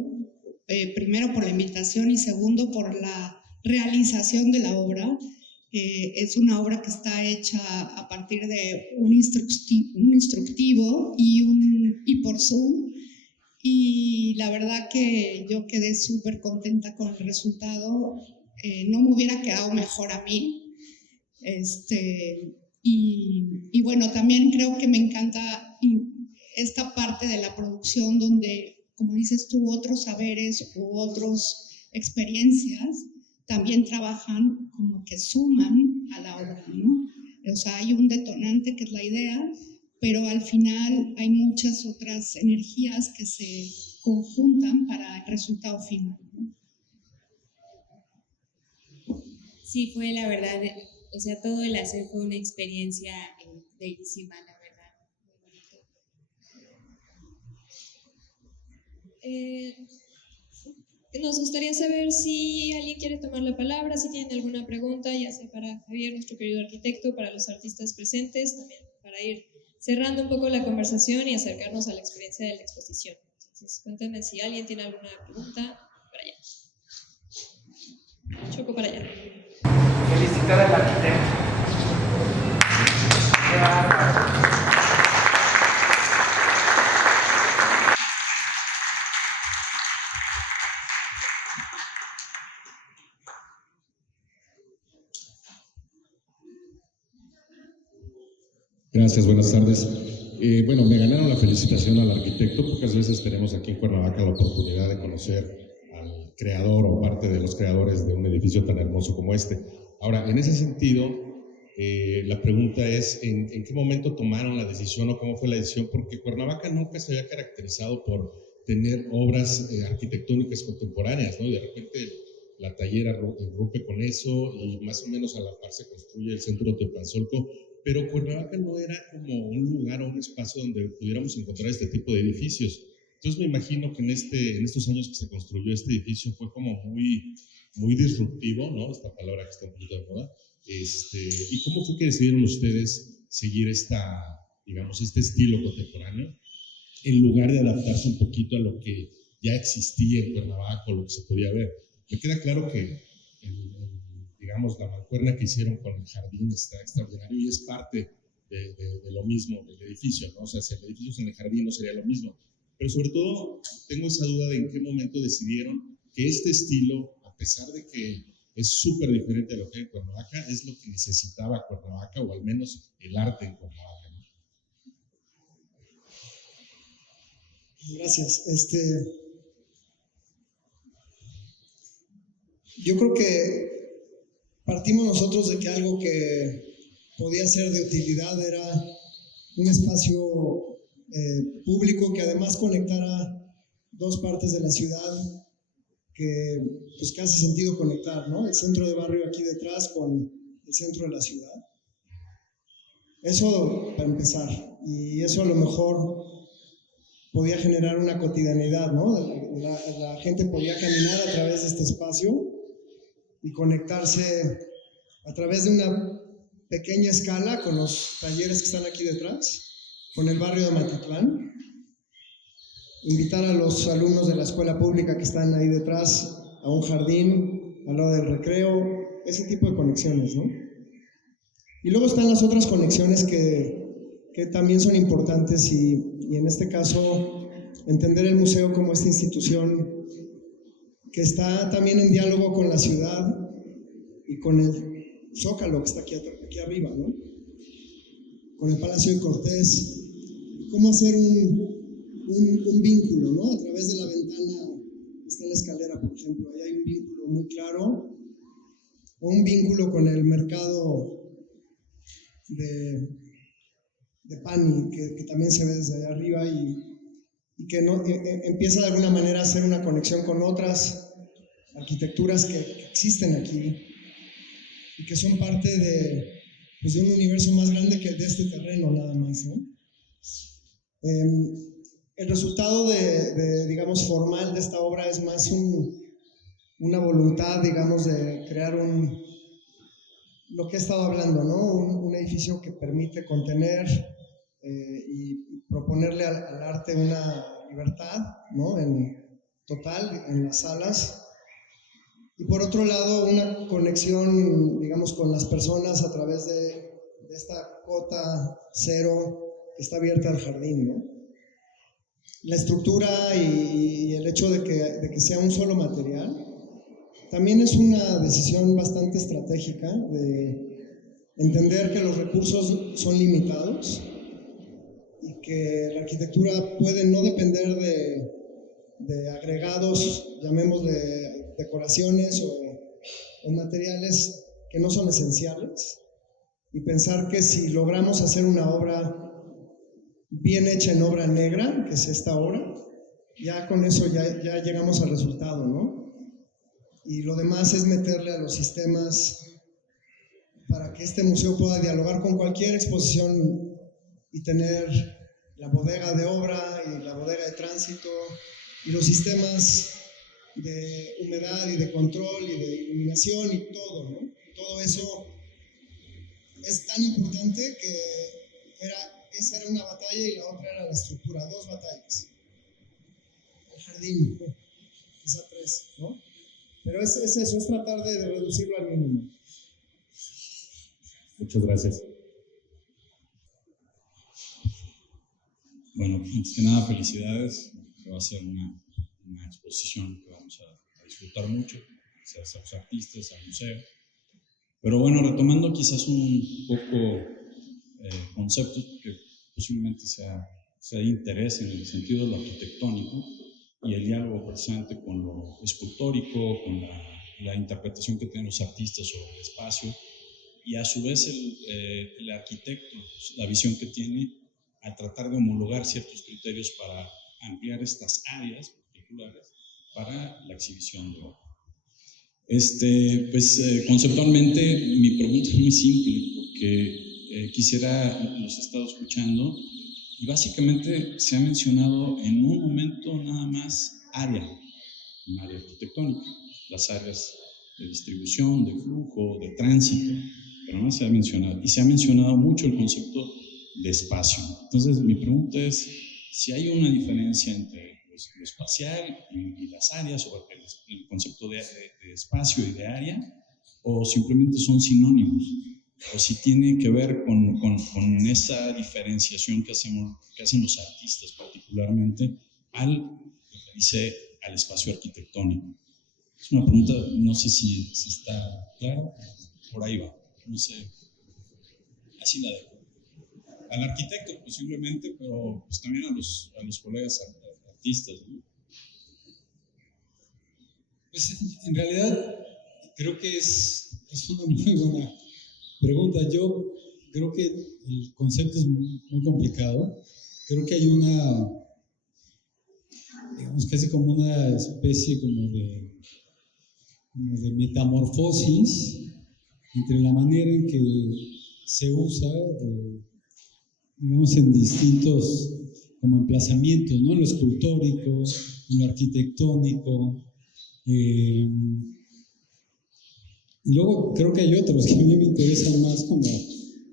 primero por la invitación y segundo por la realización de la obra. Es una obra que está hecha a partir de un instructivo y por Zoom. Y la verdad que yo quedé súper contenta con el resultado. No me hubiera quedado mejor a mí. Y bueno, también creo que me encanta esta parte de la producción donde, como dices tú, otros saberes u otras experiencias también trabajan como que suman a la obra, ¿no? O sea, hay un detonante que es la idea, pero al final hay muchas otras energías que se conjuntan para el resultado final, ¿no? Sí, fue la verdad, o sea, todo el hacer fue una experiencia bellísima, la verdad. Nos gustaría saber si alguien quiere tomar la palabra, si tienen alguna pregunta, ya sea para Javier, nuestro querido arquitecto, para los artistas presentes, también para ir cerrando un poco la conversación y acercarnos a la experiencia de la exposición. Entonces, cuéntenme si alguien tiene alguna pregunta. Para allá. Choco para allá. Felicitar al arquitecto. Gracias, buenas tardes. Bueno, me ganaron la felicitación al arquitecto. Pocas veces tenemos aquí en Cuernavaca la oportunidad de conocer al creador o parte de los creadores de un edificio tan hermoso como este. Ahora, en ese sentido, la pregunta es, ¿en qué momento tomaron la decisión o cómo fue la decisión? Porque Cuernavaca nunca se había caracterizado por tener obras arquitectónicas contemporáneas, ¿no? Y de repente la Tallera rompe con eso y más o menos a la par se construye el centro Teopanzolco, pero Cuernavaca no era como un lugar o un espacio donde pudiéramos encontrar este tipo de edificios. Entonces me imagino que en estos años que se construyó este edificio fue como muy disruptivo, ¿no? Esta palabra que está un poquito de moda. ¿Y cómo fue que decidieron ustedes seguir este estilo contemporáneo en lugar de adaptarse un poquito a lo que ya existía en Cuernavaca o lo que se podía ver? Me queda claro que digamos, la mancuerna que hicieron con el jardín está extraordinario y es parte de lo mismo del edificio, ¿no? O sea, si el edificio es en el jardín no sería lo mismo. Pero sobre todo tengo esa duda de en qué momento decidieron que este estilo, a pesar de que es súper diferente a lo que hay en Cuernavaca, es lo que necesitaba Cuernavaca, o al menos el arte en Cuernavaca, ¿no? Gracias. Yo creo que partimos nosotros de que algo que podía ser de utilidad era un espacio público que además conectara dos partes de la ciudad que hace sentido conectar, ¿no? El centro de barrio aquí detrás con el centro de la ciudad. Eso para empezar. Y eso a lo mejor podía generar una cotidianidad, ¿no? La gente podía caminar a través de este espacio y conectarse a través de una pequeña escala con los talleres que están aquí detrás, con el barrio de Matitlán, invitar a los alumnos de la escuela pública que están ahí detrás a un jardín, al lado del recreo, ese tipo de conexiones, ¿no? Y luego están las otras conexiones que también son importantes y en este caso entender el museo como esta institución que está también en diálogo con la ciudad y con el Zócalo que está aquí arriba, ¿no? Con el Palacio de Cortés. Cómo hacer un vínculo, ¿no? A través de la ventana está la escalera, por ejemplo. Ahí hay un vínculo muy claro. O un vínculo con el mercado de Pani, que también se ve desde allá arriba y que empieza de alguna manera a hacer una conexión con otras arquitecturas que existen aquí y que son parte de un universo más grande que el de este terreno nada más, ¿no? El resultado digamos, formal de esta obra es más una voluntad, digamos, de crear lo que he estado hablando, ¿no? Un edificio que permite contener y proponerle al arte una libertad, ¿no? Total en las salas. Y por otro lado, una conexión, digamos, con las personas a través de esta cota cero que está abierta al jardín, ¿no? La estructura y el hecho de que sea un solo material también es una decisión bastante estratégica de entender que los recursos son limitados y que la arquitectura puede no depender de agregados, llamémosle decoraciones o materiales que no son esenciales, y pensar que si logramos hacer una obra bien hecha en obra negra, que es esta obra, ya con eso ya llegamos al resultado, ¿no? Y lo demás es meterle a los sistemas para que este museo pueda dialogar con cualquier exposición y tener la bodega de obra y la bodega de tránsito y los sistemas de humedad y de control y de iluminación y todo, ¿no? Todo eso es tan importante que esa era una batalla y la otra era la estructura, dos batallas. El jardín, quizá tres, ¿no? Pero es eso, es tratar de reducirlo al mínimo. Muchas gracias. Bueno, antes que nada, felicidades. Va a ser una exposición que vamos a disfrutar mucho, gracias a los artistas, al museo. Pero bueno, retomando quizás un poco conceptos que posiblemente sea de interés en el sentido de lo arquitectónico y el diálogo precisamente con lo escultórico, con la interpretación que tienen los artistas sobre el espacio y a su vez el arquitecto, la visión que tiene al tratar de homologar ciertos criterios para ampliar estas áreas particulares para la exhibición de obra. Conceptualmente mi pregunta es muy simple porque los he estado escuchando y básicamente se ha mencionado en un momento nada más un área arquitectónica, las áreas de distribución, de flujo, de tránsito, pero no se ha mencionado, y se ha mencionado mucho el concepto de espacio. Entonces mi pregunta es si hay una diferencia entre lo espacial y las áreas, o el concepto de espacio y de área, o simplemente son sinónimos, o si tiene que ver con esa diferenciación que hacen los artistas particularmente al referirse al espacio arquitectónico. Es una pregunta, no sé si está claro, por ahí va, no sé, así la dejo. Al arquitecto posiblemente, pero pues también a los colegas artistas, ¿no? Pues en realidad creo que es una muy buena pregunta. Yo creo que el concepto es muy complicado. Creo que hay digamos, casi como una especie como de metamorfosis entre la manera en que se usa, digamos, en distintos como emplazamientos, ¿no? En lo escultórico, en lo arquitectónico. Y luego creo que hay otros que a mí me interesan más, como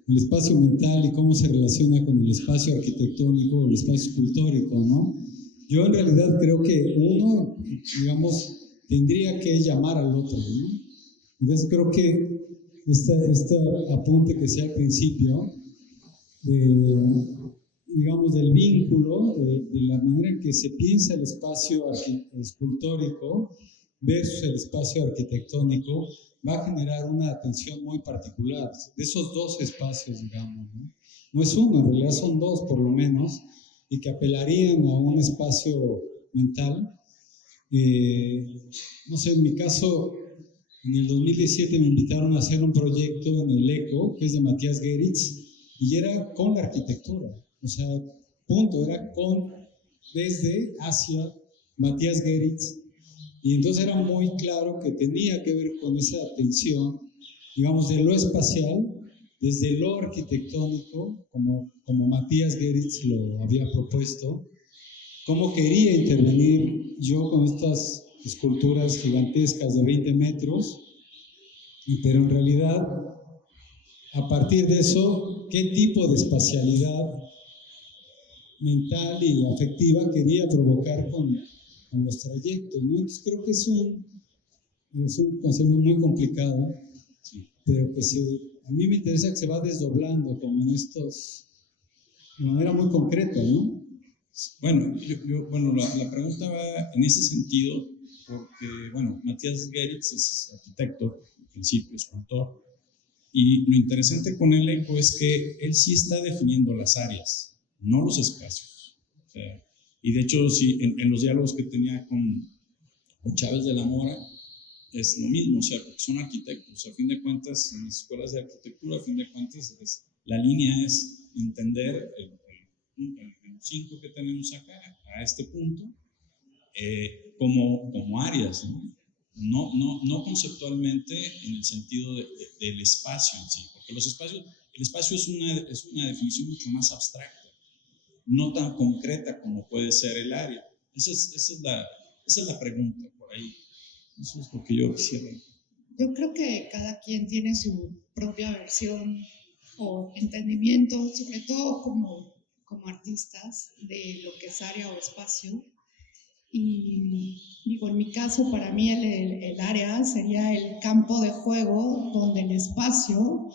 el espacio mental y cómo se relaciona con el espacio arquitectónico o el espacio escultórico, ¿no? Yo en realidad creo que uno, digamos, tendría que llamar al otro, ¿no? Entonces creo que este apunte que sea al principio, digamos, del vínculo, de la manera en que se piensa el espacio escultórico versus el espacio arquitectónico, va a generar una atención muy particular de esos dos espacios, digamos, ¿no? No es uno, en realidad son dos por lo menos, y que apelarían a un espacio mental. No sé, en mi caso, en el 2017 me invitaron a hacer un proyecto en el ECO, que es de Matías Geritz, y era con la arquitectura, o sea, punto, era desde hacia Matías Geritz, y entonces era muy claro que tenía que ver con esa atención, digamos, de lo espacial, desde lo arquitectónico, como Matías Geritz lo había propuesto, cómo quería intervenir yo con estas esculturas gigantescas de 20 metros, pero en realidad, a partir de eso, ¿qué tipo de espacialidad mental y afectiva quería provocar con los trayectos, ¿no? Entonces creo que es un concepto muy complicado, pero que a mí me interesa que se va desdoblando como en estos, de manera muy concreta, ¿no? Bueno, la pregunta va en ese sentido, porque, bueno, Matías Geritz es arquitecto, en principio escultor, y lo interesante con el ECO es que él sí está definiendo las áreas, no los espacios. O sea, y de hecho, sí, en los diálogos que tenía con Chávez de la Mora, es lo mismo, o sea, porque son arquitectos. A fin de cuentas, en las escuelas de arquitectura, a fin de cuentas, la línea es entender el 5 que tenemos acá, a este punto, como áreas, ¿no? No conceptualmente en el sentido del espacio en sí, porque el espacio es una definición mucho más abstracta, no tan concreta como puede ser el área. Esa es la pregunta por ahí. Eso es lo que yo quisiera. Yo creo que cada quien tiene su propia versión o entendimiento, sobre todo como artistas, de lo que es área o espacio. Y digo, en mi caso, para mí el área sería el campo de juego donde el espacio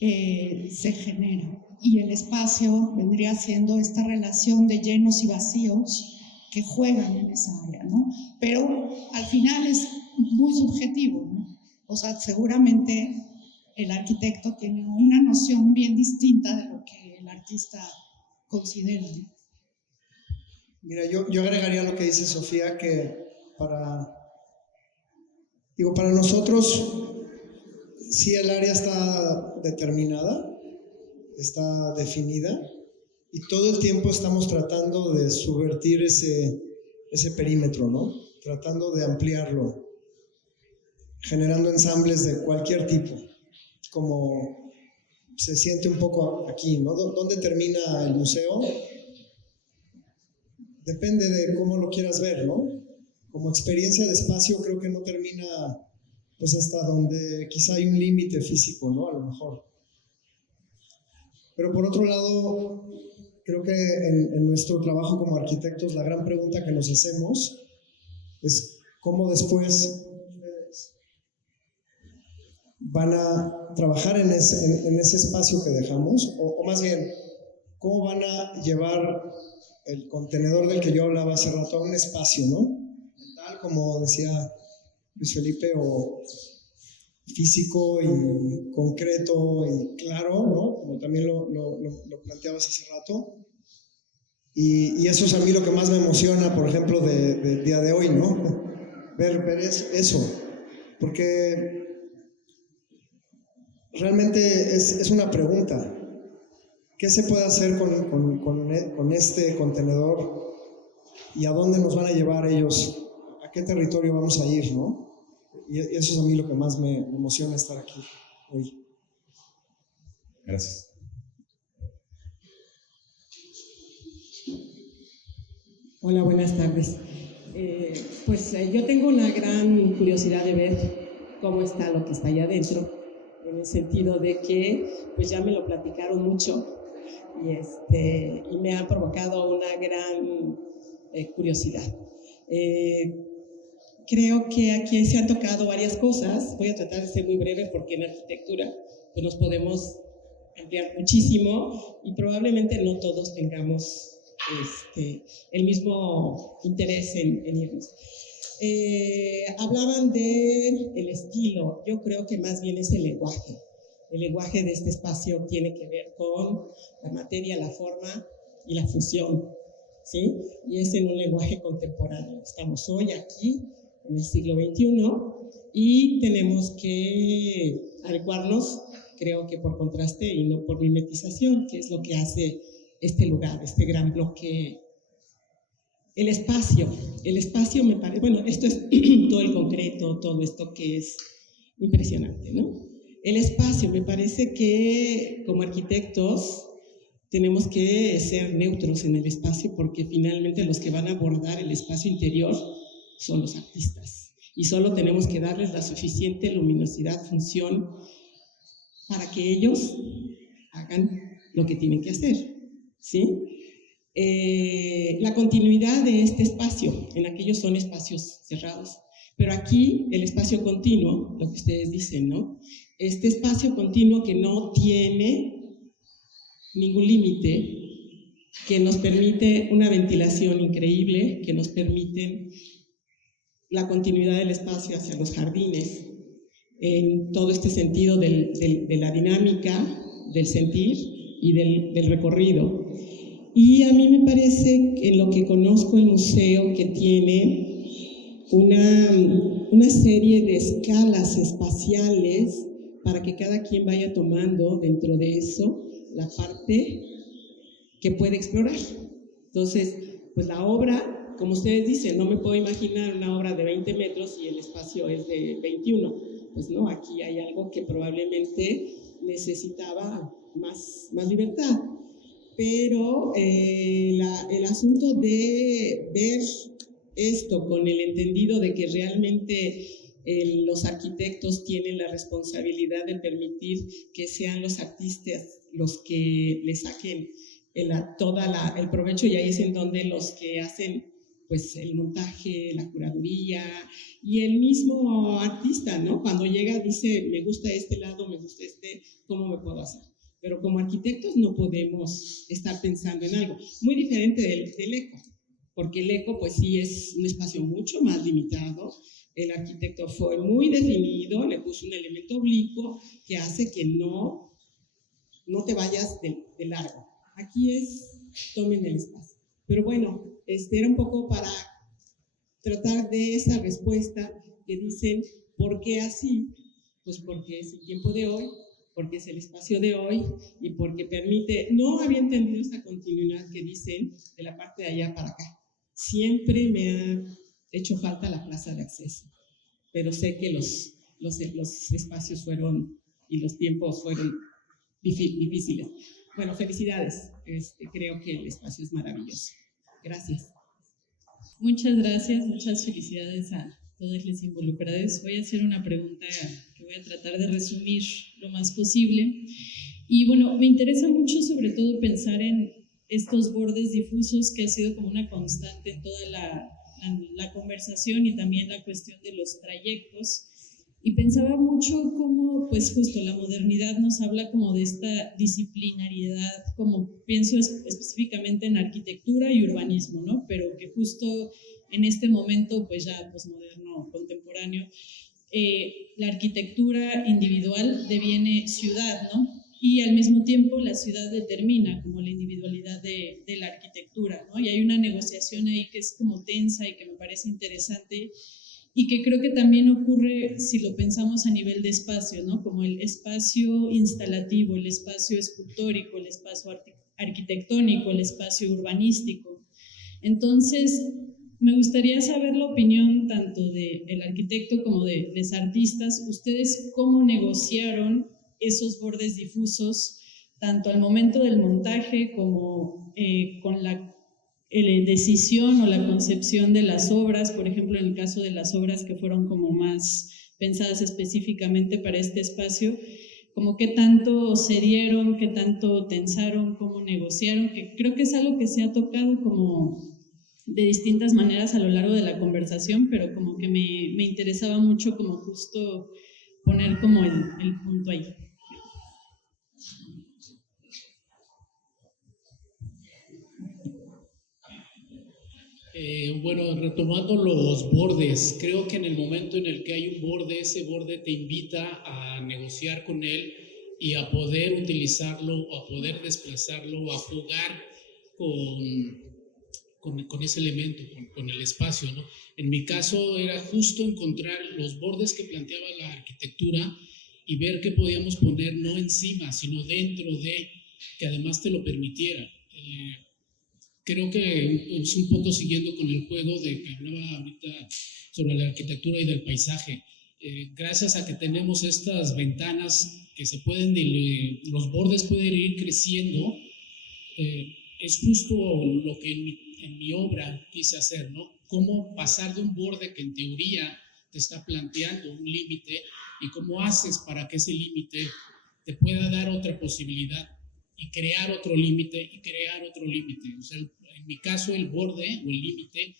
se genera. Y el espacio vendría siendo esta relación de llenos y vacíos que juegan en esa área, ¿no? Pero al final es muy subjetivo, ¿no? O sea, seguramente el arquitecto tiene una noción bien distinta de lo que el artista considera, ¿no? Mira, yo agregaría lo que dice Sofía, que para nosotros sí el área está determinada, está definida, y todo el tiempo estamos tratando de subvertir ese perímetro, ¿no? Tratando de ampliarlo, generando ensambles de cualquier tipo, como se siente un poco aquí, ¿no? ¿Dónde termina el museo? Depende de cómo lo quieras ver, ¿no? Como experiencia de espacio creo que no termina pues hasta donde quizá hay un límite físico, ¿no? A lo mejor. Pero por otro lado, creo que en nuestro trabajo como arquitectos la gran pregunta que nos hacemos es cómo después van a trabajar en ese espacio que dejamos, o más bien, cómo van a llevar el contenedor del que yo hablaba hace rato a un espacio, ¿no? Tal como decía Luis Felipe, o físico y concreto y claro, ¿no? Como también lo planteabas hace rato. Y eso es a mí lo que más me emociona, por ejemplo, del día de hoy, ¿no? Ver eso, porque realmente es una pregunta. ¿Qué se puede hacer con este contenedor y a dónde nos van a llevar ellos? ¿A qué territorio vamos a ir, no? Y eso es a mí lo que más me emociona estar aquí hoy. Gracias. Hola, buenas tardes. Yo tengo una gran curiosidad de ver cómo está lo que está allá adentro, en el sentido de que pues ya me lo platicaron mucho y me ha provocado una gran curiosidad. Creo que aquí se han tocado varias cosas. Voy a tratar de ser muy breve porque en arquitectura pues nos podemos ampliar muchísimo y probablemente no todos tengamos el mismo interés en irnos. Hablaban del estilo. Yo creo que más bien es el lenguaje. El lenguaje de este espacio tiene que ver con la materia, la forma y la función, ¿sí? Y es en un lenguaje contemporáneo. Estamos hoy aquí, en el siglo XXI, y tenemos que adecuarnos, creo que por contraste y no por mimetización, que es lo que hace este lugar, este gran bloque. El espacio me parece, bueno, esto es todo el concreto, todo esto que es impresionante, ¿no? El espacio, me parece que como arquitectos tenemos que ser neutros en el espacio porque finalmente los que van a abordar el espacio interior son los artistas y solo tenemos que darles la suficiente luminosidad, función para que ellos hagan lo que tienen que hacer, ¿sí? La continuidad de este espacio, en aquellos son espacios cerrados, pero aquí el espacio continuo, lo que ustedes dicen, ¿no? Este espacio continuo que no tiene ningún límite, que nos permite una ventilación increíble, que nos permiten la continuidad del espacio hacia los jardines, en todo este sentido de la dinámica, del sentir y del recorrido. Y a mí me parece, en lo que conozco el museo, que tiene una serie de escalas espaciales para que cada quien vaya tomando dentro de eso la parte que puede explorar. Entonces, pues la obra, como ustedes dicen, no me puedo imaginar una obra de 20 metros y el espacio es de 21. Pues no, aquí hay algo que probablemente necesitaba más libertad. Pero el asunto de ver esto con el entendido de que realmente los arquitectos tienen la responsabilidad de permitir que sean los artistas los que le saquen el provecho, y ahí es en donde los que hacen pues el montaje, la curaduría y el mismo artista, ¿no? Cuando llega dice, me gusta este lado, me gusta ¿cómo me puedo hacer? Pero como arquitectos no podemos estar pensando en algo muy diferente del eco, porque el eco pues sí es un espacio mucho más limitado. El arquitecto fue muy definido, le puso un elemento oblicuo que hace que no te vayas de largo. Aquí tomen el espacio. Pero bueno, era un poco para tratar de esa respuesta que dicen, ¿por qué así? Pues porque es el tiempo de hoy, porque es el espacio de hoy y porque permite, no había entendido esta continuidad que dicen de la parte de allá para acá. Siempre me ha hecho falta la plaza de acceso, pero sé que los espacios fueron y los tiempos fueron difíciles. Bueno, felicidades, creo que el espacio es maravilloso. Gracias. Muchas gracias, muchas felicidades a todos los involucrados. Voy a hacer una pregunta que voy a tratar de resumir lo más posible. Y bueno, me interesa mucho sobre todo pensar en estos bordes difusos que ha sido como una constante en toda la conversación y también la cuestión de los trayectos. Y pensaba mucho cómo, pues justo la modernidad nos habla como de esta disciplinariedad, como pienso específicamente en arquitectura y urbanismo, ¿no? Pero que justo en este momento, pues ya posmoderno, contemporáneo, la arquitectura individual deviene ciudad, ¿no? Y al mismo tiempo la ciudad determina como la individualidad de la arquitectura, ¿no? Y hay una negociación ahí que es como tensa y que me parece interesante y que creo que también ocurre si lo pensamos a nivel de espacio, ¿no? Como el espacio instalativo, el espacio escultórico, el espacio arquitectónico, el espacio urbanístico. Entonces, me gustaría saber la opinión tanto del arquitecto como de los artistas. ¿Ustedes cómo negociaron esos bordes difusos, tanto al momento del montaje como con la decisión o la concepción de las obras? Por ejemplo, en el caso de las obras que fueron como más pensadas específicamente para este espacio, como qué tanto cedieron, qué tanto tensaron, cómo negociaron, que creo que es algo que se ha tocado como de distintas maneras a lo largo de la conversación, pero como que me interesaba mucho como justo poner como el punto ahí. Bueno, retomando los bordes, creo que en el momento en el que hay un borde, ese borde te invita a negociar con él y a poder utilizarlo, a poder desplazarlo, a jugar con ese elemento, con el espacio, ¿no? En mi caso era justo encontrar los bordes que planteaba la arquitectura y ver qué podíamos poner no encima, sino dentro de, que además te lo permitiera. Creo que es un poco siguiendo con el juego de que hablaba ahorita sobre la arquitectura y del paisaje. Gracias a que tenemos estas ventanas que se pueden, los bordes pueden ir creciendo, es justo lo que en mi obra quise hacer, ¿no? Cómo pasar de un borde que en teoría te está planteando un límite y cómo haces para que ese límite te pueda dar otra posibilidad y crear otro límite y crear otro límite. O sea, en mi caso el borde o el límite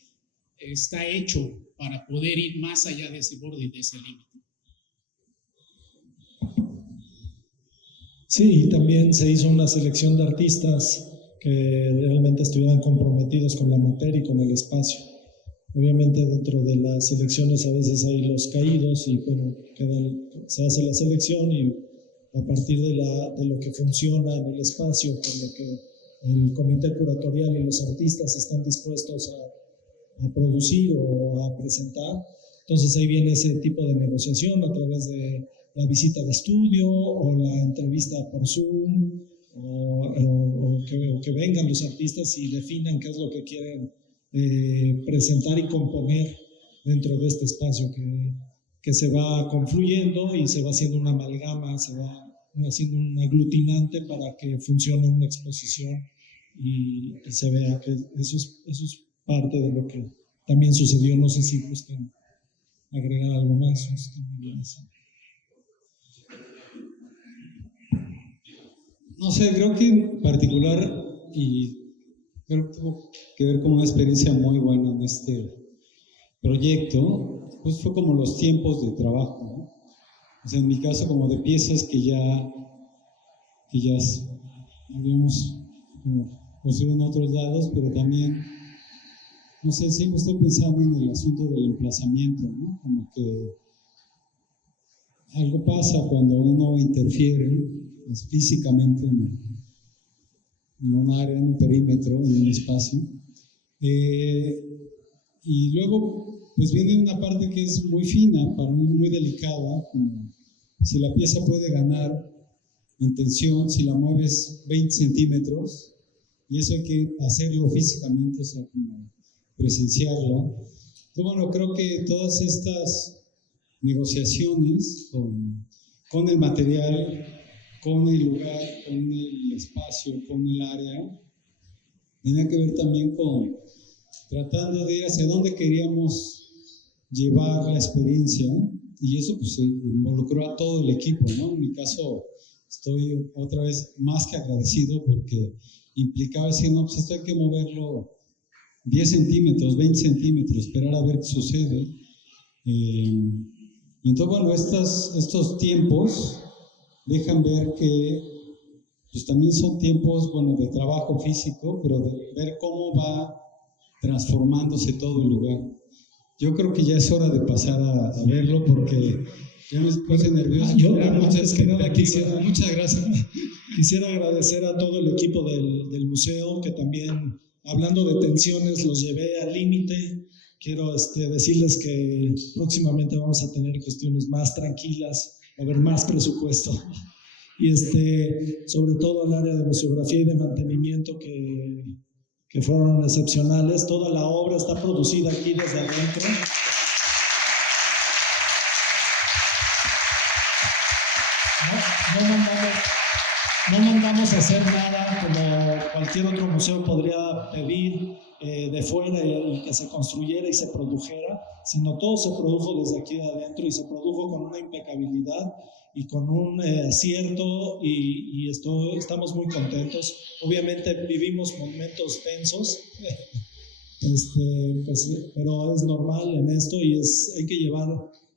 está hecho para poder ir más allá de ese borde y de ese límite. Sí, y también se hizo una selección de artistas que realmente estuvieran comprometidos con la materia y con el espacio. Obviamente dentro de las selecciones a veces hay los caídos y bueno, se hace la selección y a partir de lo que funciona en el espacio, con lo que el comité curatorial y los artistas están dispuestos a producir o a presentar. Entonces ahí viene ese tipo de negociación a través de la visita de estudio o la entrevista por Zoom o que vengan los artistas y definan qué es lo que quieren presentar y componer dentro de este espacio que se va confluyendo y se va haciendo una amalgama, se va haciendo un aglutinante para que funcione una exposición y se vea que eso es parte de lo que también sucedió. No sé si gustan agregar algo más. No sé, creo que en particular, y creo que tuvo que ver con una experiencia muy buena en este proyecto, pues fue como los tiempos de trabajo, ¿no? O sea, en mi caso, como de piezas que ya habíamos construido en otros lados, pero también, no sé, siempre estoy pensando en el asunto del emplazamiento, ¿no? Como que algo pasa cuando uno interfiere físicamente en un área, en un perímetro, en un espacio. Y luego, pues viene una parte que es muy fina, para mí muy delicada, como si la pieza puede ganar en tensión, si la mueves 20 centímetros, y eso hay que hacerlo físicamente, o sea, como presenciarlo. Entonces, bueno, creo que todas estas negociaciones con el material, con el lugar, con el espacio, con el área, tiene que ver también con tratando de ir hacia dónde queríamos llevar la experiencia, y eso pues involucró a todo el equipo, ¿no? En mi caso estoy otra vez más que agradecido porque implicaba decir, no, pues esto hay que moverlo 10 centímetros, 20 centímetros, esperar a ver qué sucede. Y entonces, bueno, estos tiempos dejan ver que pues también son tiempos, bueno, de trabajo físico, pero de ver cómo va transformándose todo el lugar. Yo creo que ya es hora de pasar a verlo porque ya me puse nervioso. Muchas gracias. Quisiera agradecer a todo el equipo del museo que también, hablando de tensiones, los llevé al límite. Quiero decirles que próximamente vamos a tener cuestiones más tranquilas, va a haber más presupuesto. Y sobre todo al área de museografía y de mantenimiento que fueron excepcionales. Toda la obra está producida aquí desde adentro. No mandamos a hacer nada como cualquier otro museo podría pedir de fuera y que se construyera y se produjera, sino todo se produjo desde aquí de adentro y se produjo con una impecabilidad y con un acierto y estamos muy contentos. Obviamente vivimos momentos tensos, pero es normal en esto y hay que llevar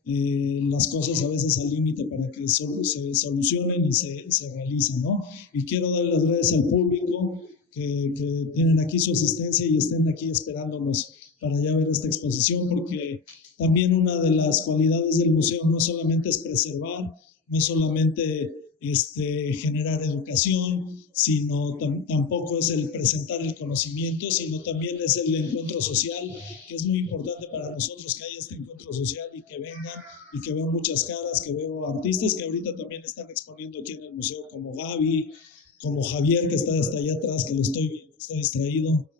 las cosas a veces al límite para que se solucionen y se realicen, ¿no? Y quiero dar las gracias al público que tienen aquí su asistencia y estén aquí esperándonos para ya ver esta exposición, porque también una de las cualidades del museo no solamente es preservar, no es solamente generar educación, sino tampoco es el presentar el conocimiento, sino también es el encuentro social, que es muy importante para nosotros que haya este encuentro social y que vengan y que veo muchas caras, que veo artistas que ahorita también están exponiendo aquí en el museo, como Gaby, como Javier, que está hasta allá atrás, que lo está distraído,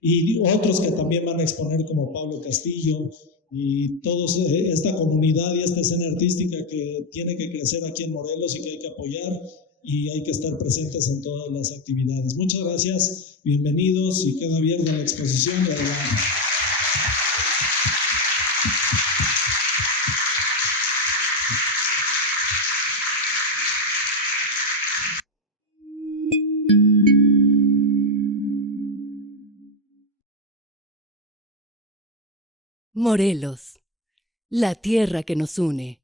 y otros que también van a exponer, como Pablo Castillo, y todos esta comunidad y esta escena artística que tiene que crecer aquí en Morelos y que hay que apoyar y hay que estar presentes en todas las actividades. Muchas gracias, bienvenidos y queda abierta la exposición de adelante. Morelos, la tierra que nos une.